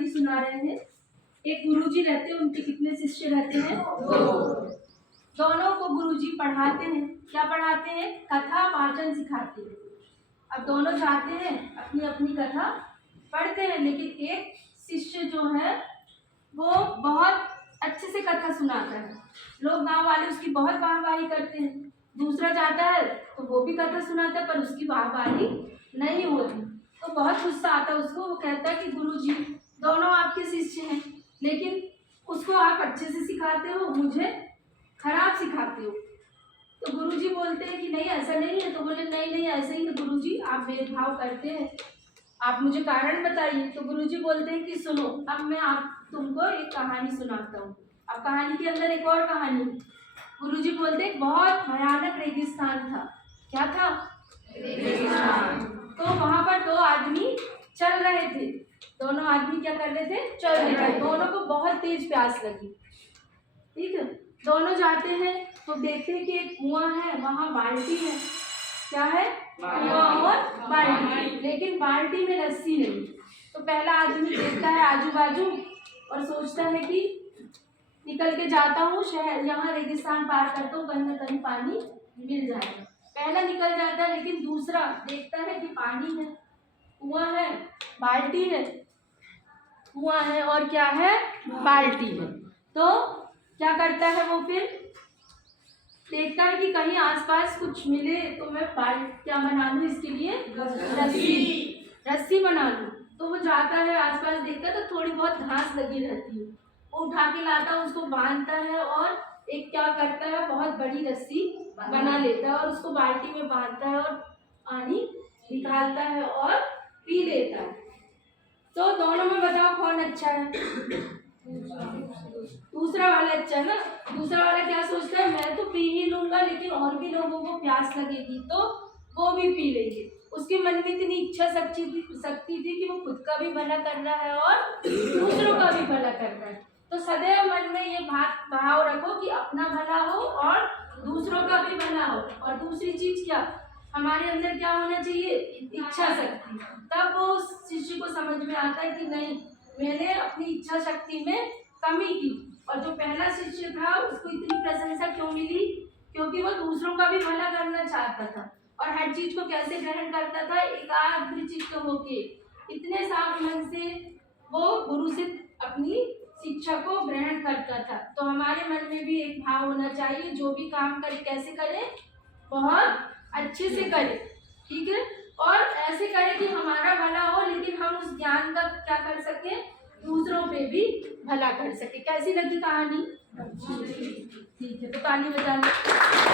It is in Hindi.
कहानी सुना रहे हैं। एक गुरुजी रहते हैं, उनके कितने शिष्य रहते हैं? दोनों को गुरुजी पढ़ाते हैं। क्या पढ़ाते हैं? कथा वाचन सिखाते हैं। अब दोनों चाहते हैं अपनी अपनी कथा पढ़ते हैं, लेकिन एक शिष्य जो है वो बहुत अच्छे से कथा सुनाता है, लोग गांव वाले उसकी बहुत वाहवाही करते हैं। दूसरा चाहता है तो वो भी कथा सुनाता है, पर उसकी वाहवाही नहीं होती, तो बहुत गुस्सा आता है उसको। वो कहता है कि गुरुजी दोनों आपके शिष्य हैं, लेकिन उसको आप अच्छे से सिखाते हो, मुझे खराब सिखाते हो। तो गुरुजी बोलते हैं कि नहीं ऐसा नहीं है। तो बोले नहीं नहीं ऐसे ही है गुरुजी, आप भेदभाव करते हैं, आप मुझे कारण बताइए। तो गुरुजी बोलते हैं कि सुनो, अब मैं तुमको एक कहानी सुनाता हूँ। अब कहानी के अंदर एक और कहानी। गुरुजी बोलते हैं बहुत भयानक रेगिस्तान था। क्या था? रेगिस्तान। तो वहां पर दो आदमी चल रहे थे। दोनों आदमी क्या कर रहे थे? चल रहे थे। दोनों को बहुत तेज प्यास लगी। ठीक है, दोनों जाते हैं तो देखते हैं कि एक कुआं है, वहां बाल्टी है। क्या है? कुआं और बाल्टी, लेकिन बाल्टी में रस्सी नहीं। तो पहला आदमी देखता है आजू बाजू और सोचता है कि निकल के जाता हूँ शहर, यहाँ रेगिस्तान पार करता हूँ, कहीं ना कहीं पानी मिल जाएगा। पहला निकल जाता है, लेकिन दूसरा देखता है कि पानी है, कुआं है, बाल्टी है। कुआं है और क्या है? बाल्टी है। तो क्या करता है वो? फिर देखता है कि कहीं आसपास कुछ मिले तो मैं क्या बना लूँ इसके लिए? रस्सी बना लूँ। तो वो जाता है आसपास, देखता है तो थोड़ी बहुत घास लगी रहती है, वो उठा के लाता है, उसको बांधता है और एक क्या करता है, बहुत बड़ी रस्सी बना लेता है और उसको बाल्टी में बांधता है और पानी निकालता है और पी लेता है। तो दोनों में बताओ कौन अच्छा है? दूसरा वाला अच्छा ना। दूसरा वाला क्या सोचता है, मैं तो पी ही लूंगा, लेकिन और भी लोगों को प्यास लगेगी तो वो भी पी लेंगे। उसके मन में इतनी इच्छा शक्ति थी कि वो खुद का भी भला कर रहा है और दूसरों का भी भला कर रहा है। तो सदैव मन में ये भाव रखो कि अपना भला हो और दूसरों का भी भला हो। और दूसरी चीज क्या, हमारे अंदर क्या होना चाहिए? इच्छा शक्ति। तब वो शिष्य को समझ में आता है कि नहीं, मैंने अपनी इच्छा शक्ति में कमी की। और जो पहला शिष्य था उसको इतनी प्रशंसा क्यों मिली? क्योंकि वो दूसरों का भी भला करना चाहता था और हर चीज को कैसे ग्रहण करता था? एकाग्रचित्त होके, इतने साफ मन से वो गुरु से अपनी शिक्षा को ग्रहण करता था। तो हमारे मन में भी एक भाव होना चाहिए, जो भी काम करे कैसे करें? बहुत अच्छे से करें। ठीक है, और ऐसे करें कि हमारा भला हो, लेकिन हम उस ज्ञान का क्या कर सके? दूसरों पे भी भला कर सके। कैसी लगी कहानी? ठीक है, तो ताली बजा लो।